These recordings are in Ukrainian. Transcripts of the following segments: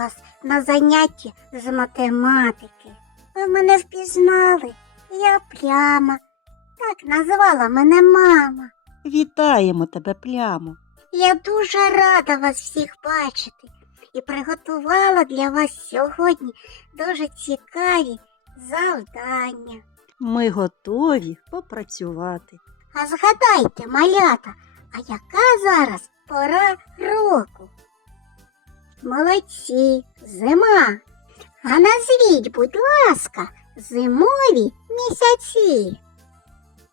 вас на занятті з математики. Ви мене впізнали. Я пляма. Так називала мене мама. Вітаємо тебе, плямо. Я дуже рада вас всіх бачити і приготувала для вас сьогодні дуже цікаві завдання. Ми готові попрацювати. А згадайте, малята, а яка зараз пора року? Молодці, зима. А назвіть, будь ласка, зимові місяці.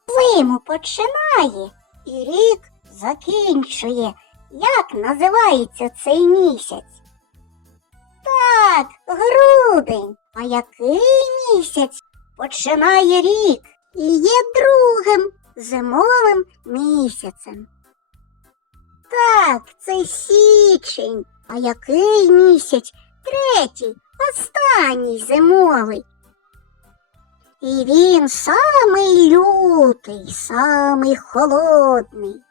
Зиму починає і рік закінчує. Як називається цей місяць? Так, грудень. А який місяць починає рік і є другим зимовим місяцем. Так, це січень. А який місяць? Третій, останній зимовий. І він самий лютий, самий холодний.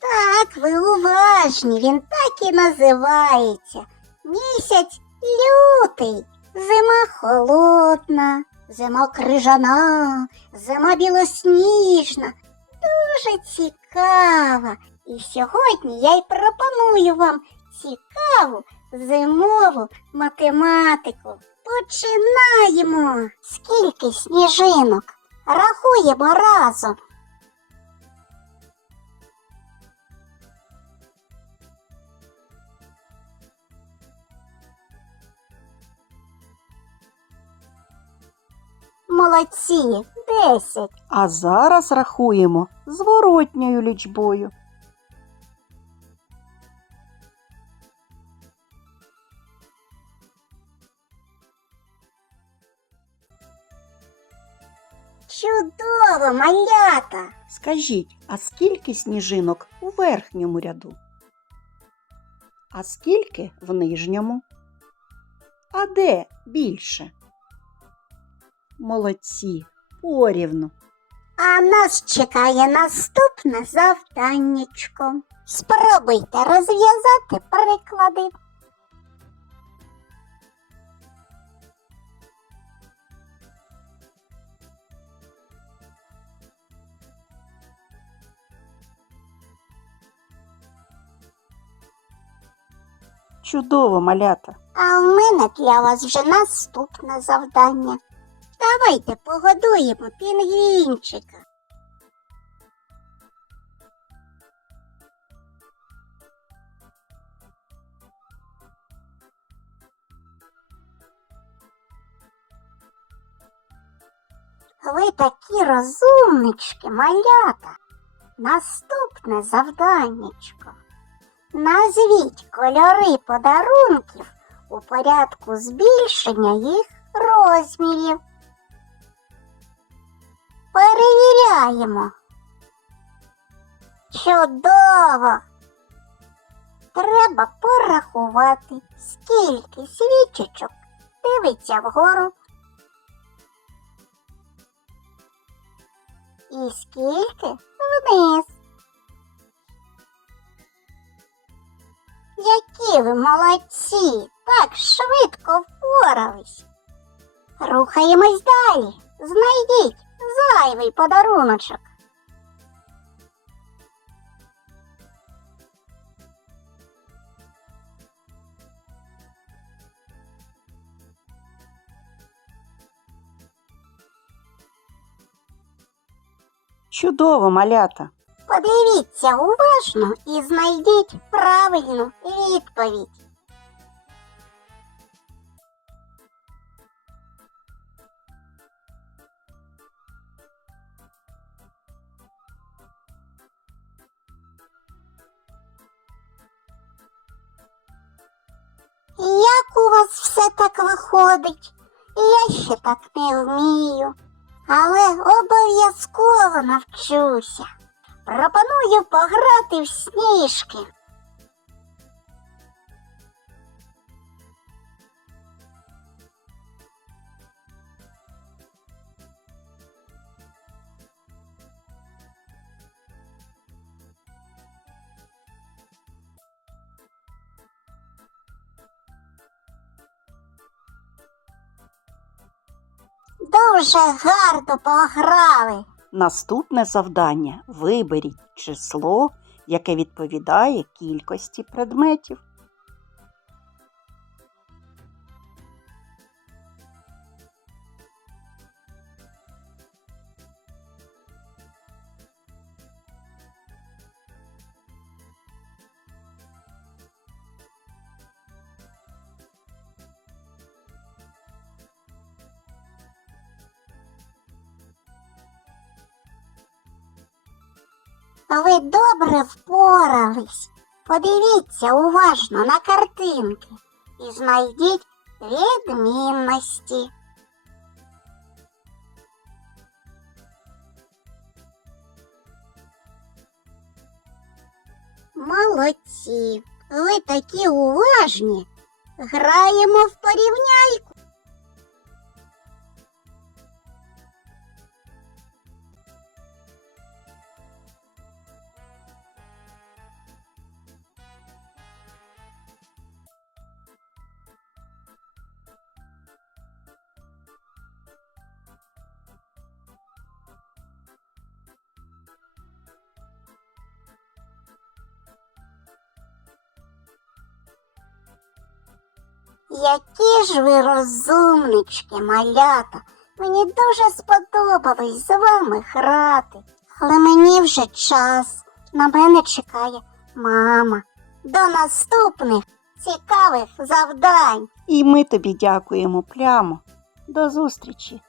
Так, ви уважні, він так і називається. Місяць лютий, зима холодна, зима крижана, зима білосніжна, дуже цікава. І сьогодні я й пропоную вам цікаву зимову математику. Починаємо. Скільки сніжинок? Рахуємо разом. Молодці, десять. А зараз рахуємо зворотньою лічбою. Чудово, малята. Скажіть, а скільки сніжинок у верхньому ряду? А скільки в нижньому? А де більше? Молодці, порівну. А нас чекає наступне завданнячко. Спробуйте розв'язати приклади. Чудово, малята. А в мене для вас вже наступне завдання. Давайте погодуємо пінгвінчика. Ви такі розумнички, малята. Наступне завданнячко. Назвіть кольори подарунків у порядку збільшення їх розмірів. Перевіряємо. Чудово! Треба порахувати, скільки свічечок дивиться вгору. І скільки вниз. Які ви молодці! Так швидко впорались. Рухаємось далі. Знайдіть зайвий подаруночок. Чудово, малята. Подивіться уважно і знайдіть правильну відповідь. Як у вас все так виходить? Я ще так не вмію, але обов'язково навчуся пропоную пограти в сніжки. Дуже гарно пограли. Наступне завдання виберіть число, яке відповідає кількості предметів. Ви добре впорались. Подивіться уважно на картинки і знайдіть відмінності. Молодці, ви такі уважні. Граємо в порівняльку. Які ж ви розумнички, малята. Мені дуже сподобалось з вами грати. Але мені вже час. На мене чекає мама. До наступних цікавих завдань. І ми тобі дякуємо, прямо. До зустрічі!